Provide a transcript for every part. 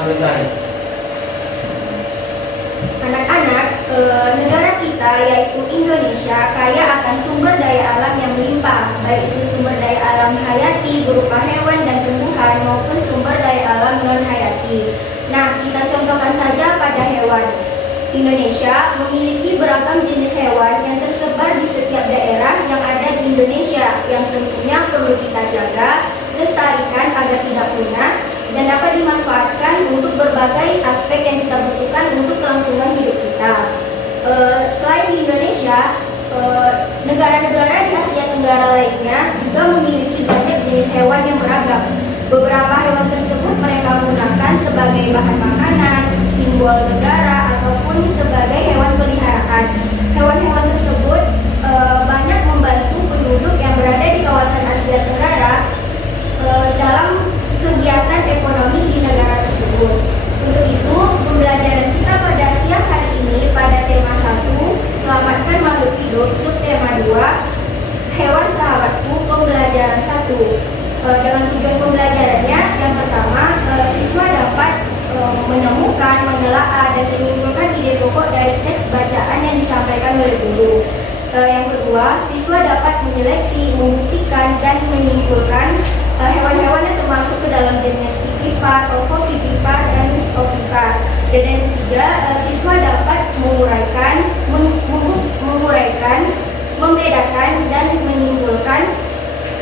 selesai. Anak-anak, negara kita yaitu Indonesia kaya akan sumber daya alam yang melimpah, baik itu sumber daya alam hayati berupa hewan dan tumbuhan maupun sumber daya alam non hayati. Nah, kita contohkan saja pada hewan. Indonesia memiliki beragam jenis hewan yang tersebar di setiap daerah yang ada di Indonesia, yang tentunya perlu kita jaga, lestarikan agar tidak punah, dan dapat dimanfaatkan untuk berbagai aspek yang kita butuhkan untuk kelangsungan hidup kita. Selain di Indonesia, negara-negara di Asia Tenggara lainnya juga memiliki banyak jenis hewan yang beragam. Beberapa hewan tersebut mereka gunakan sebagai bahan makanan, simbol negara, ataupun sebagai hewan peliharaan. Hewan-hewan tersebut banyak membantu penduduk yang berada di kawasan Asia Tenggara dalam kegiatan ekonomi di negara tersebut. Untuk itu, pembelajaran kita pada siang hari ini pada tema 1, selamatkan makhluk hidup, subtema 2, hewan sahabatku, pembelajaran 1. Dengan tujuan pembelajarannya, yang pertama, siswa dapat menemukan, menelaah, dan menyimpulkan ide pokok dari teks bacaan yang disampaikan oleh guru. Yang kedua, siswa dapat menyeleksi, membuktikan, dan menyimpulkan hewan-hewan yang termasuk ke dalam jenis vivipar, ovovivipar, dan ovipar. Dan yang ketiga, siswa dapat menguraikan, membedakan, dan menyimpulkan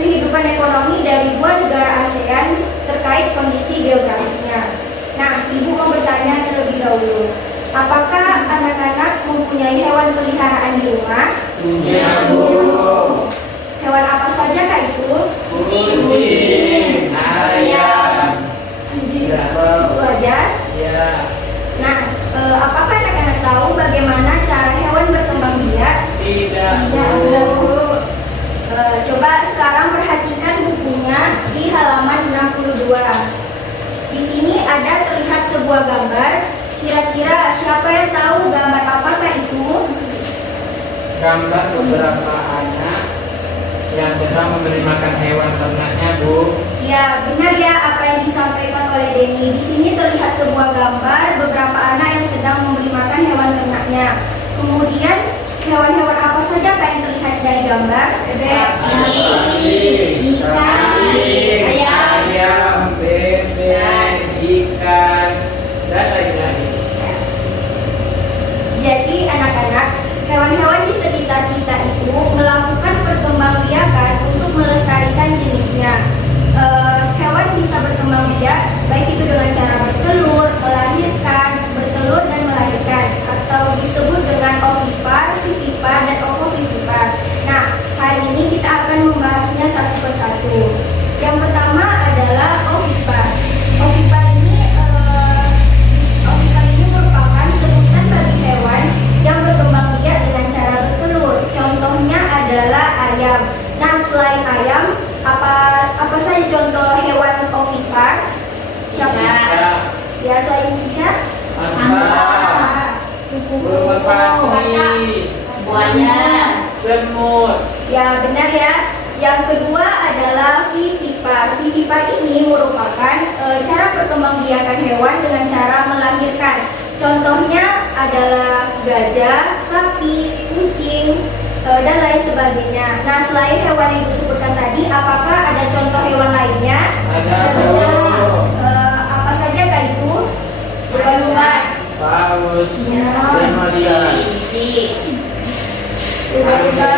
kehidupan ekonomi dari dua negara ASEAN terkait kondisi geografisnya. Nah, Ibu mau bertanya terlebih dahulu, apakah anak-anak mempunyai hewan peliharaan di rumah? Punya, Bu. Hewan apa saja kah itu? Kucing, ayam, Itu aja? ya. Nah, apakah anak-anak tahu bagaimana cara hewan berkembang biak? Tidak, Bu. Bu. Coba sekarang perhatikan bukunya di halaman 62. Di sini ada terlihat sebuah gambar. Kira-kira siapa yang tahu gambar apakah itu? Gambar beberapa anak yang sedang memberi makan hewan ternaknya, Bu. Ya, benar ya apa yang disampaikan oleh Denny. Di sini terlihat sebuah gambar beberapa anak yang sedang memberi makan hewan ternaknya. Kemudian hewan-hewan apa saja yang terlihat dari gambar? Ayam, bebek, ikan, dan lain-lain. Jadi anak-anak, hewan-hewan di sekitar kita itu melakukan perkembangbiakan untuk melestarikan jenisnya. Hewan bisa berkembang biak baik itu dengan cara bertelur, melahirkan, bertelur dan melahirkan, atau disebut dengan ovipar, sivipar, dan ovovivipar. Nah, hari ini kita akan membahasnya satu persatu. Yang pertama adalah ovipar. Ovipar ini merupakan sebutan bagi hewan yang berkembang biak dengan cara bertelur. Contohnya adalah ayam. Nah, selain ayam, apa saja contoh hewan ovipar? Siapa? Ya, selain cicak, Angsa, burung merpati, buaya, semut. ya benar ya. Yang kedua adalah vivipar. Vivipar ini merupakan cara perkembangbiakan hewan dengan cara melahirkan. Contohnya adalah gajah, sapi, kucing, dan lain sebagainya. Nah, selain hewan yang disebutkan tadi, apakah ada contoh hewan lainnya? Ada, Bu. Apa saja kah itu? lumba-lumba, Paus, Ya. remaja. Lumba-lumba.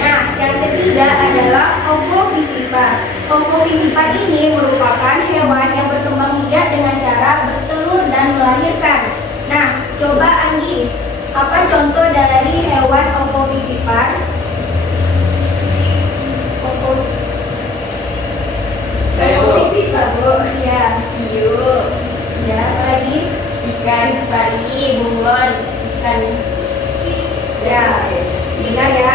Nah, yang ketiga adalah ovovivipar. Ovovivipar ini merupakan hewan yang berkembang biak dengan cara bertelur dan melahirkan. Nah, coba Anggi, apa contoh dari hewan ovovivipar? Saya, Bu. ovovivipar, Bu. Iya. Hiu, Ya, apa lagi? ikan pari, bunglon, ikan. Ya, benar ya.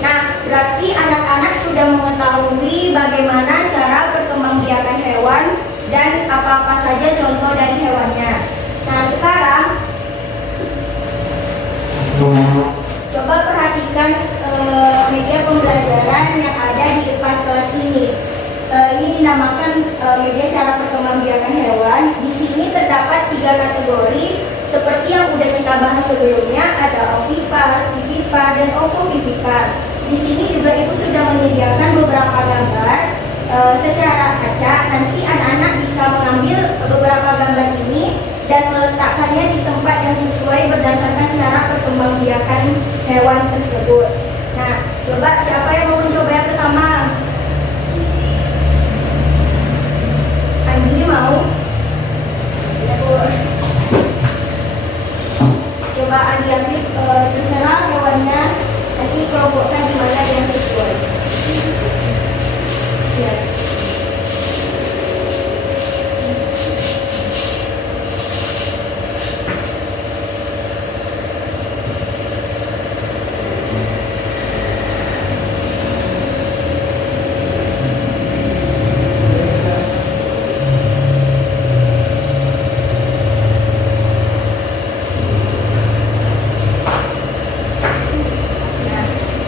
Nah, berarti anak-anak sudah mengetahui bagaimana cara perkembangbiakan hewan dan apa-apa saja contoh dari hewannya. Nah, sekarang coba perhatikan media pembelajaran yang ada di depan kelas ini. Ini dinamakan media cara perkembangbiakan hewan. Di sini terdapat 3 kategori seperti yang udah kita bahas sebelumnya, ada ovipar, vivipar, dan ovovivipar. Di sini juga ibu sudah menyediakan beberapa gambar secara acak. Nanti anak-anak bisa mengambil beberapa gambar ini dan meletakkannya di tempat yang sesuai berdasarkan cara perkembangbiakan hewan tersebut. Nah, coba siapa yang mau mencoba yang pertama? Andi mau? Ya, Bu. Coba Andi ambil terserah hewannya. Nanti kelompokkan di mana yang sesuai. Ya.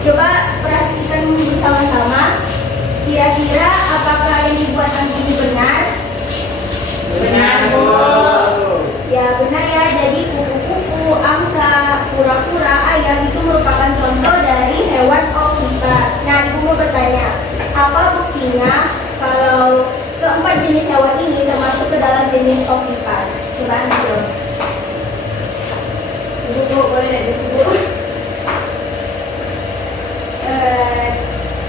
Coba perhatikan bersama-sama. Kira-kira apakah yang dibuat Andi ini benar? Benar, Bu. Ya benar ya. Jadi kupu-kupu, angsa, kura-kura, ayam itu merupakan contoh dari hewan ovipar. Nah, ibu mau bertanya, apa buktinya kalau keempat jenis hewan ini termasuk ke dalam jenis ovipar? Coba Andi jawab. Ibu boleh ibu.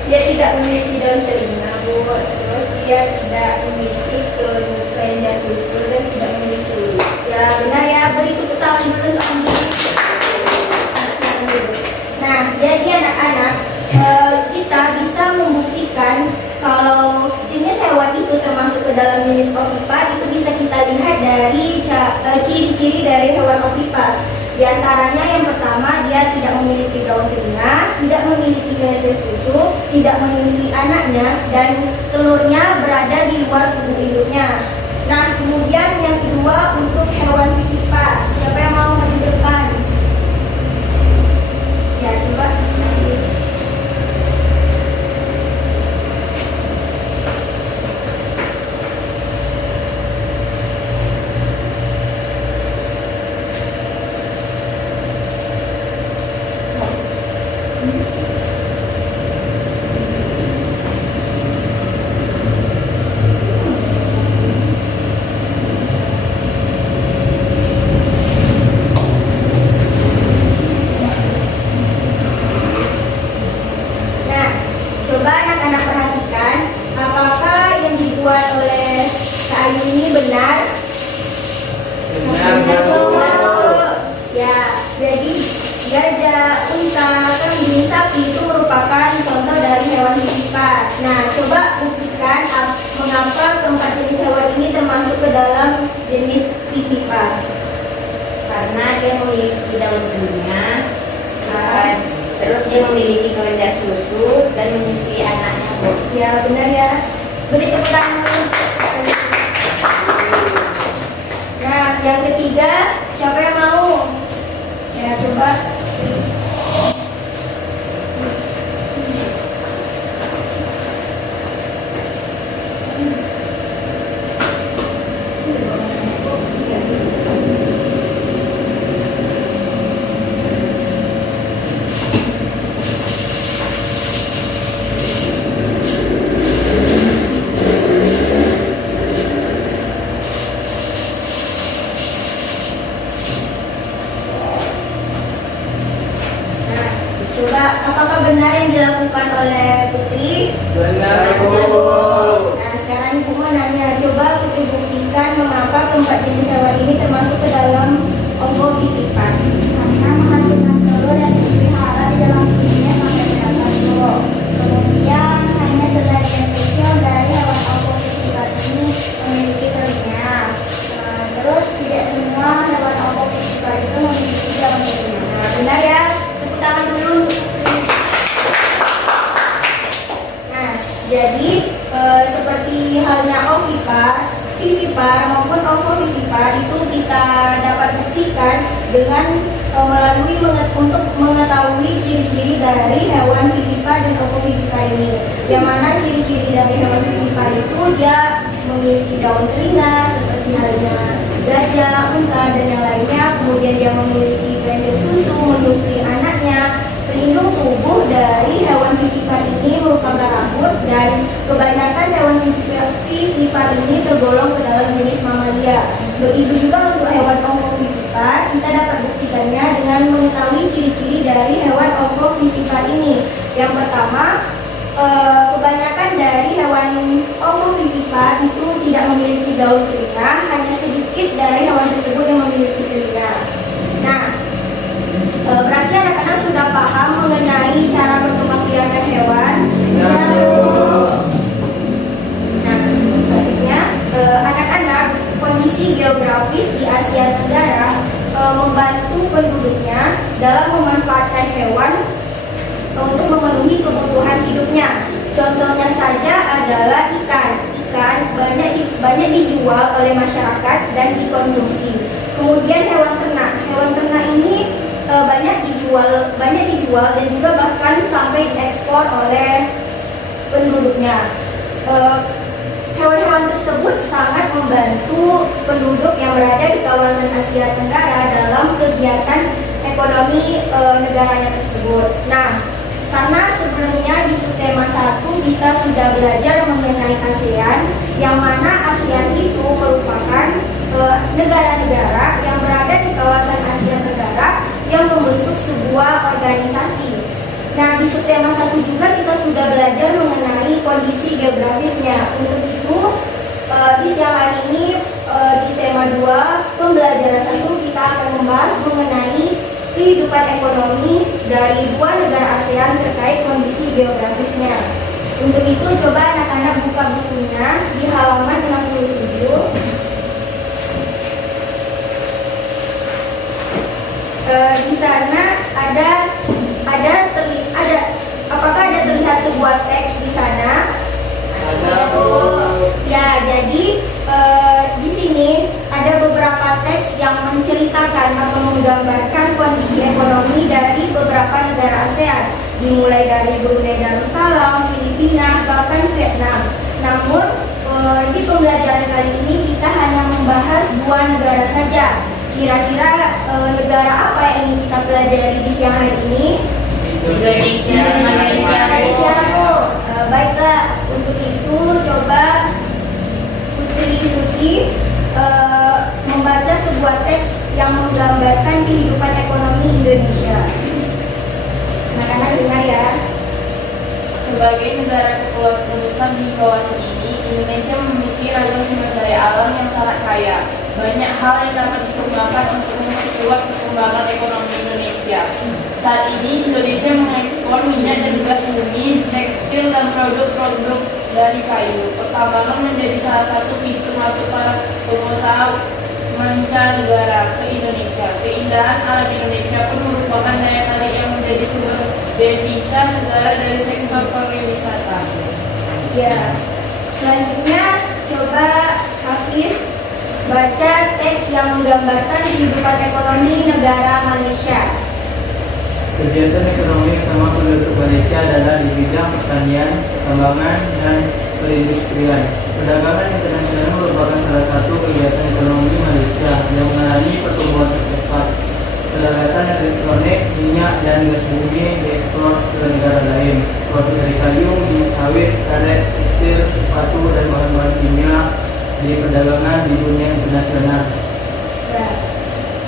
Dia tidak memiliki daun telinga, Bu. Terus dia tidak memiliki kelenjar susu dan tidak menyusui. Ya benar ya, beri tepuk tangan dulu untuk Andi. Nah, jadi anak-anak, kita bisa membuktikan kalau jenis hewan itu termasuk ke dalam jenis ovipar. Itu bisa kita lihat dari ciri-ciri dari hewan ovipar. Di antaranya yang pertama, dia tidak memiliki daun telinga, tidak memiliki kelenjar susu, tidak menyusui anaknya, dan telurnya berada di luar tubuh induknya. Nah, kemudian yang kedua untuk hewan vivipar. Siapa yang mau maju ke depan? Ya, coba. Nah, coba anak-anak perhatikan apakah yang dibuat oleh Kak Ayu ini benar? Benar, Bu. Ya, jadi gajah, unta, kambing, sapi itu merupakan contoh dari hewan vivipar. Nah, coba buktikan mengapa keempat jenis hewan ini termasuk ke dalam jenis vivipar. Karena dia memiliki daun telinga, terus dia memiliki kelenjar susu dan menyusui anaknya, Bu. Ya, benar ya. Beri tepuk tangan dulu. Nah, yang ketiga, siapa yang mau? Ya, coba. Nah, coba apakah benar yang dilakukan oleh Putri? Benar, Bu. Nah, sekarang Ibu mau nanya, coba Putri buktikan mengapa keempat jenis hewan ini termasuk ke dalam ovovivipar. Karena menghasilkan telur dan dipelihara di dalam tubuhnya sampai berapa telur. Kemudian hanya sebagian kecil dari hewan ovovivipar ini memiliki telinga. Terus tidak semua hewan ovovivipar itu memiliki daun telinga. Nah, benar ya. Tepuk tangan dulu untuk Putri. Nah, jadi seperti halnya ovipar, vivipar maupun ovovivipar itu kita dapat buktikan dengan untuk mengetahui ciri-ciri dari hewan vivipar dan ovovivipar ini. Yang mana ciri-ciri dari hewan vivipar tumbuhan itu dia memiliki daun telinga seperti halnya gajah, unta, dan yang lainnya. Kemudian dia memiliki kelenjar susu, menyusui anaknya. Pelindung tubuh dari hewan vivipar ini merupakan rambut, dan kebanyakan hewan vivipar ini tergolong ke dalam jenis mamalia. Begitu juga untuk hewan ovovivipar, kita dapat buktikannya dengan mengetahui ciri-ciri dari hewan ovovivipar ini. Yang pertama, kebanyakan dari hewan ovovivipar itu tidak memiliki daun telinga, hanya sedikit dari hewan tersebut yang memiliki telinga. Nah, berarti anak-anak sudah paham mengenai cara berkembangbiakan hewan. Nah, selanjutnya anak-anak, kondisi geografis di Asia Tenggara membantu penduduknya dalam memanfaatkan hewan untuk memenuhi kebutuhan hidupnya. Contohnya saja adalah ikan. Ikan banyak dijual oleh masyarakat dan dikonsumsi. Kemudian hewan ternak. Hewan ternak ini banyak dijual dan juga bahkan sampai diekspor oleh penduduknya. Hewan-hewan tersebut sangat membantu penduduk yang berada di kawasan Asia Tenggara dalam kegiatan ekonomi negaranya tersebut. Nah, karena sebelumnya di subtema 1 kita sudah belajar mengenai ASEAN, yang mana ASEAN itu merupakan negara-negara yang berada di kawasan Asia Tenggara yang membentuk sebuah organisasi. Nah, di subtema 1 juga kita sudah belajar mengenai kondisi geografisnya. Untuk itu, di siang hari ini di tema 2 pembelajaran 1 kita akan membahas mengenai kehidupan ekonomi dari 2 negara ASEAN terkait kondisi geografisnya. Untuk itu, coba anak-anak buka bukunya di halaman 67. Di sana apakah ada terlihat sebuah teks di sana? Ya, jadi di sini ada beberapa teks yang menceritakan atau menggambarkan kondisi ekonomi dari beberapa negara ASEAN, dimulai dari Brunei Darussalam, Filipina, bahkan Vietnam. Namun di pembelajaran kali ini kita hanya membahas 2 negara saja. Kira-kira negara apa yang ingin kita pelajari di siang hari ini? Indonesia dan Malaysia. Baiklah, untuk itu coba Putri Suci membaca sebuah teks yang menggambarkan kehidupan ekonomi Indonesia. Anak-anak dengar ya. Sebagai negara kepulauan terbesar di kawasan ini, Indonesia memiliki ragam sumber daya alam yang sangat kaya. Banyak hal yang dapat dikembangkan untuk memperkuat perkembangan ekonomi Indonesia. Saat ini Indonesia mengekspor minyak dan gas bumi, tekstil, dan produk-produk dari kayu. Pertambangan menjadi salah satu pintu masuk para pengusaha mancanegara ke Indonesia. Keindahan alam Indonesia pun merupakan daya tarik yang menjadi sumber devisa negara dari sektor pariwisata. Ya, selanjutnya coba Hafiz baca teks yang menggambarkan kehidupan ekonomi negara Malaysia. Kegiatan ekonomi utama penduduk Malaysia adalah di bidang pertanian, pertambangan, dan perindustrian. Perdagangan internasional merupakan salah satu kegiatan ekonomi Malaysia yang mengalami pertumbuhan tercepat. Perdagangan elektronik, minyak, dan gas bumi diekspor ke negara lain. Produk dari kayu, minyak sawit, karet, tekstil, sepatu, dan bahan-bahan kimia di perdagangan di dunia internasional. Ya.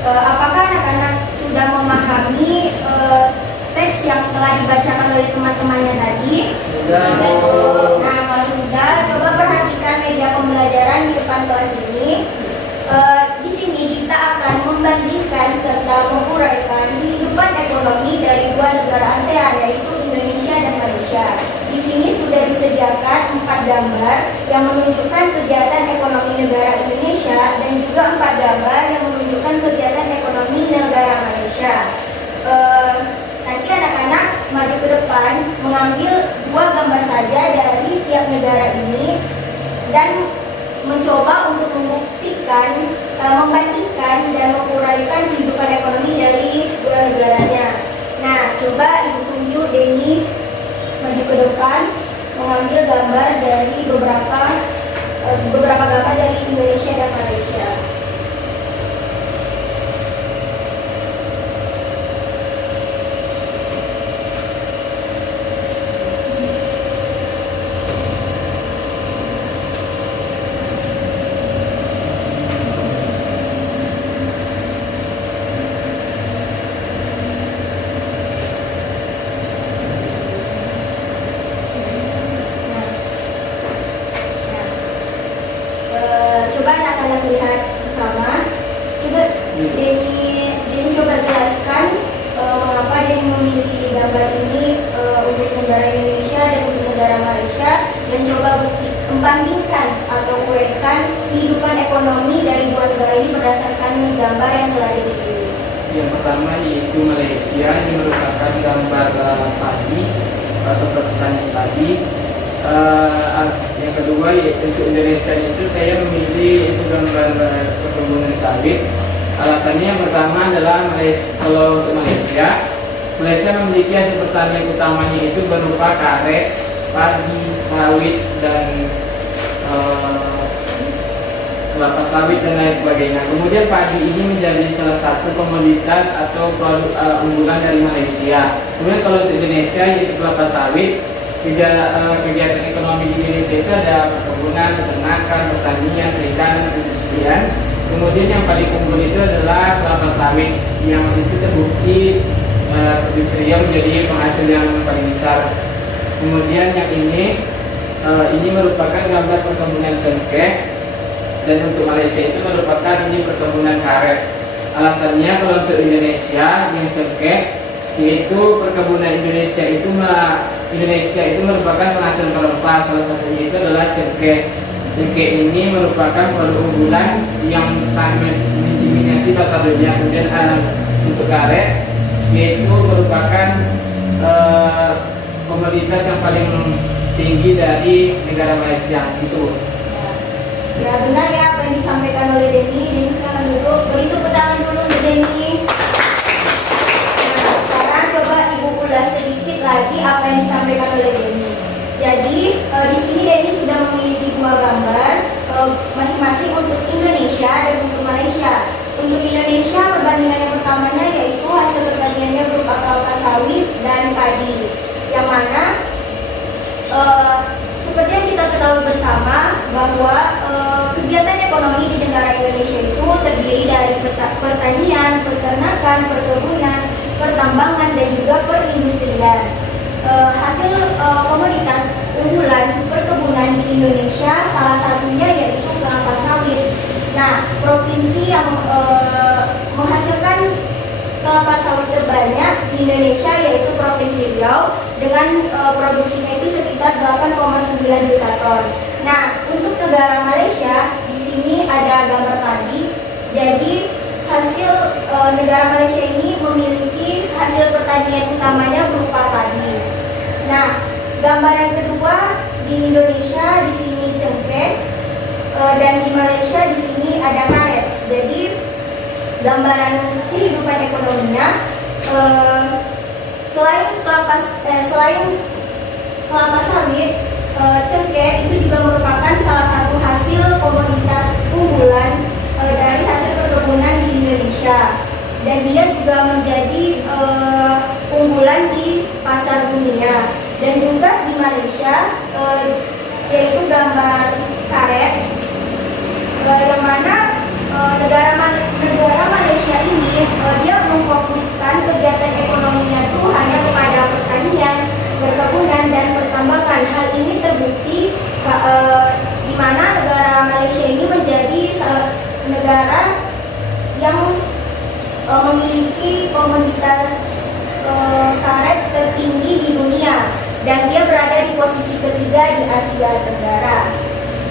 Apakah anak-anak sudah memahami teks yang telah dibacakan oleh teman-temannya tadi? Sudah. Nah, kalau sudah, coba perhatikan media pembelajaran di depan kelas ini. Di sini kita akan membandingkan serta menguraikan kehidupan ekonomi dari 2 negara ASEAN, yaitu Indonesia dan Malaysia. Di sini sudah disediakan 4 gambar yang menunjukkan kegiatan ekonomi negara Indonesia dan juga 4 gambar yang menunjukkan kegiatan ekonomi negara Malaysia. Nanti anak-anak maju ke depan mengambil 2 gambar saja dari tiap negara ini dan mencoba untuk membuktikan, membandingkan dan menguraikan kehidupan ekonomi dari 2 negaranya. Nah, coba Ibu tunjuk Denny maju ke depan. mengambil gambar dari beberapa gambar dari Indonesia dan Malaysia. Coba anak-anak lihat bersama. Coba Denny coba jelaskan mengapa Denny memilih gambar ini untuk negara Indonesia dan untuk negara Malaysia, dan coba membandingkan atau uraikan kehidupan ekonomi dari dua negara ini berdasarkan gambar yang telah dipilih. Yang pertama yaitu Malaysia, ini merupakan gambar padi atau pertanian padi. Yang kedua yaitu untuk Indonesia itu saya memilih itu gambar perkebunan sawit. Alasannya yang pertama adalah kalau untuk Malaysia memiliki hasil pertanian utamanya itu berupa karet, padi, sawit, dan kelapa sawit dan lain sebagainya. Kemudian padi ini menjadi salah satu komoditas atau produk unggulan dari Malaysia. Kemudian kalau untuk Indonesia yaitu kelapa sawit. Kegiatan ekonomi di Indonesia itu ada perkebunan, peternakan, pertanian, perikanan, perindustrian. Kemudian yang paling unggul itu adalah kelapa sawit, yang itu terbukti produksi menjadi penghasil yang paling besar. Kemudian yang ini merupakan gambar perkebunan cengkeh, dan untuk Malaysia itu merupakan ini perkebunan karet. Alasannya kalau untuk Indonesia yang cengkeh, yaitu perkebunan Indonesia itu merupakan penghasil rempah, salah satunya itu adalah cengkeh. Cengkeh ini merupakan produk unggulan yang sangat diminati pasar dunia. Kemudian untuk karet, yaitu merupakan komoditas yang paling tinggi dari negara Malaysia itu. Ya benar ya apa yang disampaikan oleh Denny. Denny silakan duduk. Beri tepuk tangan dulu untuk Denny. Ulas sedikit lagi apa yang disampaikan oleh Denny. Jadi di sini Denny sudah memiliki dua gambar masing-masing untuk Indonesia dan untuk Malaysia. Untuk Indonesia perbandingan yang pertamanya yaitu hasil pertaniannya berupa kelapa sawit dan padi, yang mana seperti yang kita ketahui bersama bahwa kegiatan ekonomi di negara Indonesia itu terdiri dari pertanian, peternakan, perkebunan, pertambangan, dan juga perindustrian. Hasil komoditas unggulan perkebunan di Indonesia salah satunya yaitu kelapa sawit. Nah, provinsi yang menghasilkan kelapa sawit terbanyak di Indonesia yaitu Provinsi Riau dengan produksinya itu sekitar 8,9 juta ton. Nah, untuk negara Malaysia di sini ada gambar padi. Jadi hasil negara Malaysia ini memiliki hasil pertanian utamanya berupa padi. Nah, gambar yang kedua di Indonesia di sini cengkeh, dan di Malaysia di sini ada karet. Jadi gambaran kehidupan ekonominya selain kelapa sawit, cengkeh itu juga merupakan salah satu hasil komoditas unggulan dari hasil perkebunan di Indonesia, dan dia juga menjadi unggulan di pasar dunia. Dan juga di Malaysia yaitu gambar karet, yang mana negara Malaysia ini dia memfokuskan kegiatan ekonominya itu hanya kepada pertanian, perkebunan, dan pertambangan. Hal ini terbukti di mana negara Malaysia ini menjadi negara yang memiliki komoditas karet tertinggi di dunia, dan dia berada di posisi ketiga di Asia Tenggara.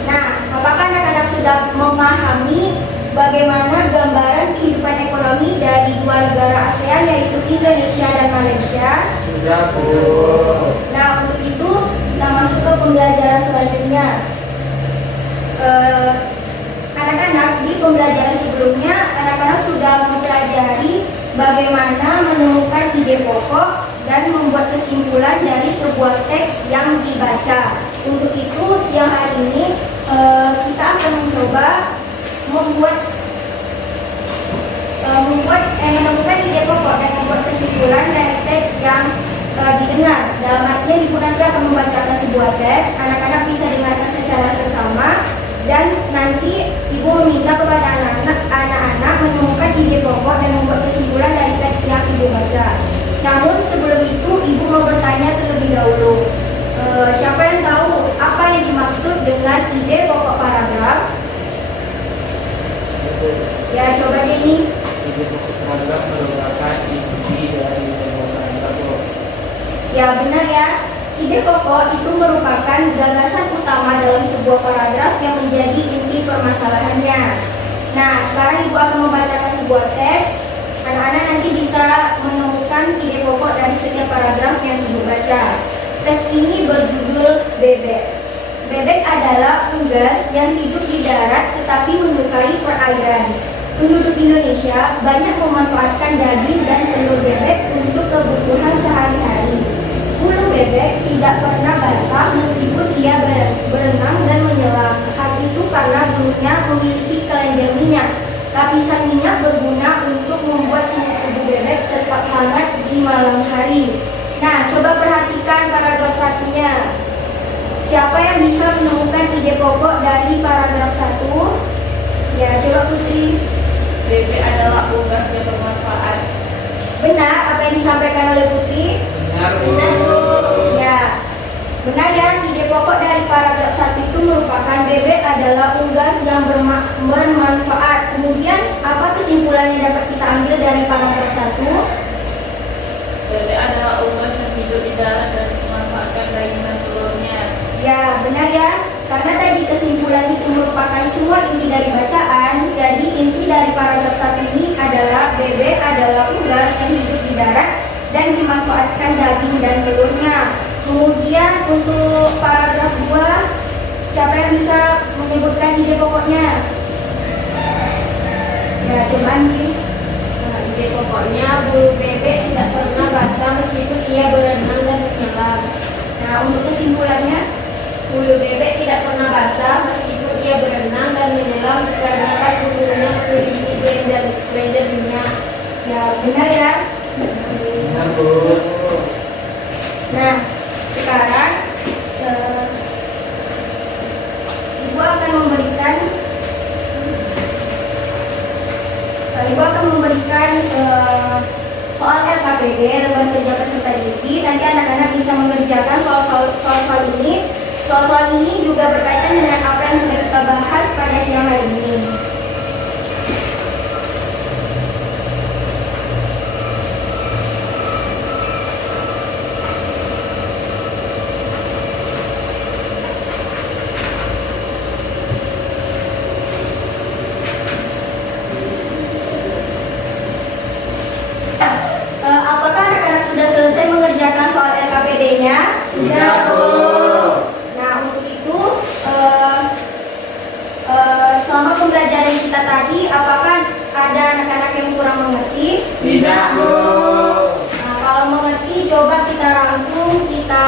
Nah, apakah anak-anak sudah memahami bagaimana gambaran kehidupan ekonomi dari dua negara ASEAN yaitu Indonesia dan Malaysia? Sudah, Bu. Nah, untuk itu kita masuk ke pembelajaran selanjutnya. Anak-anak, di pembelajaran sebelumnya anak-anak sudah mempelajari bagaimana menemukan ide pokok dan membuat kesimpulan dari sebuah teks yang dibaca. Untuk itu siang hari ini kita akan mencoba menemukan ide pokok dan membuat kesimpulan dari teks yang didengar. Dalam artian ibu nanti akan membacakan sebuah teks, anak-anak bisa dengarkan secara seksama, dan nanti ibu meminta kepada anak-anak menemukan ide pokok dan membuat kesimpulan dari teks yang ibu baca. Namun sebelum itu ibu mau bertanya terlebih dahulu. Siapa yang tahu apa yang dimaksud dengan ide pokok paragraf? Ya, coba Denny. Ide pokok paragraf merupakan inti dari sebuah paragraf. Ya, benar ya. Ide pokok itu merupakan gagasan utama dalam sebuah paragraf yang menjadi inti permasalahannya. Nah, sekarang ibu akan membacakan sebuah teks. Anak-anak nanti bisa menemukan ide pokok dari setiap paragraf yang ibu baca. Teks ini berjudul Bebek. Bebek adalah unggas yang hidup di darat tetapi menyukai perairan. Penduduk Indonesia banyak memanfaatkan daging dan telur bebek untuk kebutuhan sehari-hari. Bulu bebek tidak pernah basah meskipun ia berenang dan menyelam. Hal itu karena bulunya memiliki kelenjar minyak. Lapisan minyak berguna untuk membuat suhu tubuh bebek tetap hangat di malam hari. Nah, coba perhatikan paragraf satunya. Siapa yang bisa menemukan ide pokok dari paragraf 1? Ya, coba Putri. Bebek adalah unggas yang bermanfaat. Benar apa yang disampaikan oleh Putri? Benar, Bu. Ya, benar ya. Ide pokok dari paragraf 1 itu merupakan bebek adalah unggas yang bermanfaat. Kemudian, apa kesimpulan yang dapat kita ambil dari paragraf 1? Bebek adalah unggas yang hidup di darat dan memanfaatkan daging dan telurnya. Ya, benar ya. Karena tadi kesimpulan itu merupakan semua inti dari bacaan. Jadi inti dari paragraf 1 ini adalah bebek adalah unggas yang hidup di darat dan dimanfaatkan daging dan telurnya. Kemudian untuk paragraf 2, siapa yang bisa menyebutkan ide pokoknya? Ya, coba Andi. Ide pokoknya bulu bebek tidak pernah basah meskipun ia berenang dan menyelam. Nah, untuk kesimpulannya, Bulu bebek tidak pernah basah meskipun ia berenang dan menyelam dikarenakan bulunya memiliki kelenjar minyak. ya benar ya. Benar, Bu. Nah, sekarang Ibu akan memberikan soal LKPD, lembaga kerja peserta didik. Nanti anak-anak bisa mengerjakan soal-soal ini. Soal-soal ini juga berkaitan dengan apa yang sudah kita bahas pada siang hari ini. Apakah anak-anak sudah selesai mengerjakan soal LKPD-nya? Sudah, Bu. Nah, untuk itu selama pembelajaran kita tadi, apakah ada anak-anak yang kurang mengerti? Tidak, Bu. Nah, kalau mengerti, coba kita rangkum, kita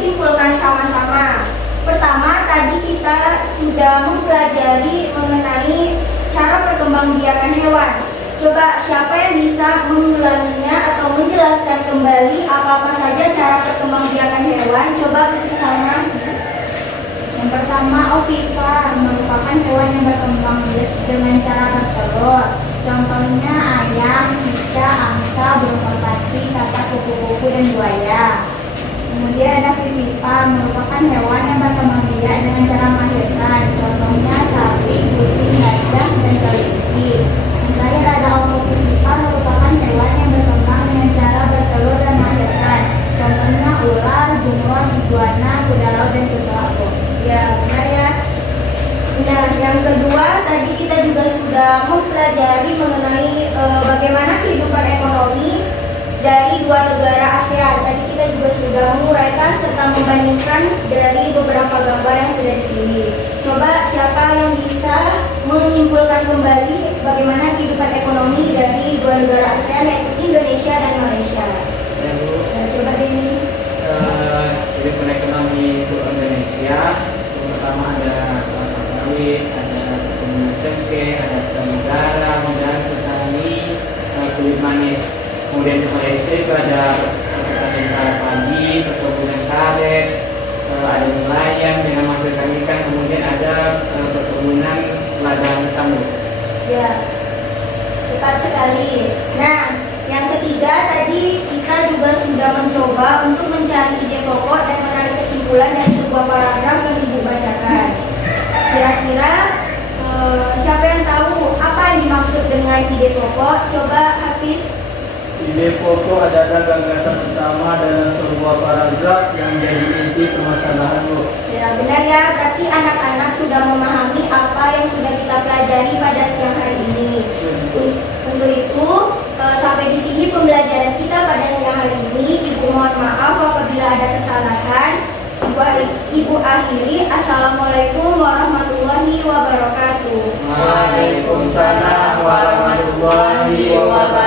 simpulkan sama-sama. Pertama, tadi kita sudah mempelajari mengenai cara perkembangbiakan hewan. Coba siapa yang bisa mengulanginya atau menjelaskan kembali apa-apa saja cara perkembangbiakan hewan? Coba bersama. Yang pertama, ovipar merupakan hewan yang berkembang biak dengan cara bertelur. Contohnya ayam, cicak, angsa, burung merpati, katak, kupu-kupu, dan buaya. Kemudian ada vivipar merupakan hewan yang berkembang biak dengan cara melahirkan. Contohnya sapi, kucing, gajah, dan kelinci. Yang terakhir ada ovovivipar merupakan hewan yang berkembang dengan cara bertelur dan melahirkan. Contohnya ular, bunglon, iguana, kuda laut, dan kucing laut. Ya, benar ya. Nah, yang kedua, tadi kita juga sudah mempelajari mengenai bagaimana kehidupan ekonomi dari dua negara ASEAN. Tadi kita juga sudah menguraikan serta membandingkan dari beberapa gambar yang sudah dipilih. Coba siapa yang bisa menyimpulkan kembali bagaimana kehidupan ekonomi dari dua negara ASEAN, yaitu Indonesia dan Malaysia. Ya, Bu. Nah, coba Denny. Kehidupan ekonomi dua Indonesia. Pertama ada kelapa sawit, ada perkebunan cengkeh, ada petani garam dan petani kulit manis. Kemudian di Malaysia itu ada petani padi, perkebunan karet, ada nelayan dengan menghasilkan ikan, kemudian ada perkebunan ladang tambut. Ya, tepat sekali. Nah, yang ketiga tadi kita juga sudah mencoba untuk mencari ide pokok dan menarik kesimpulan dari sebuah paragraf yang Ibu bacakan. Kira-kira siapa yang tahu apa yang dimaksud dengan ide pokok? Coba Hafiz. Ide pokok adalah gagasan utama dalam sebuah paragraf yang jadi inti permasalahan, Bu. Ya, benar ya. Berarti anak-anak sudah memahami apa yang sudah kita pelajari pada siang hari ini. Untuk itu, sampai di sini pembelajaran kita pada siang hari ini. Ibu mohon maaf apabila ada kesalahan. Ibu akhiri. Assalamualaikum warahmatullahi wabarakatuh. Waalaikumsalam warahmatullahi wabarakatuh.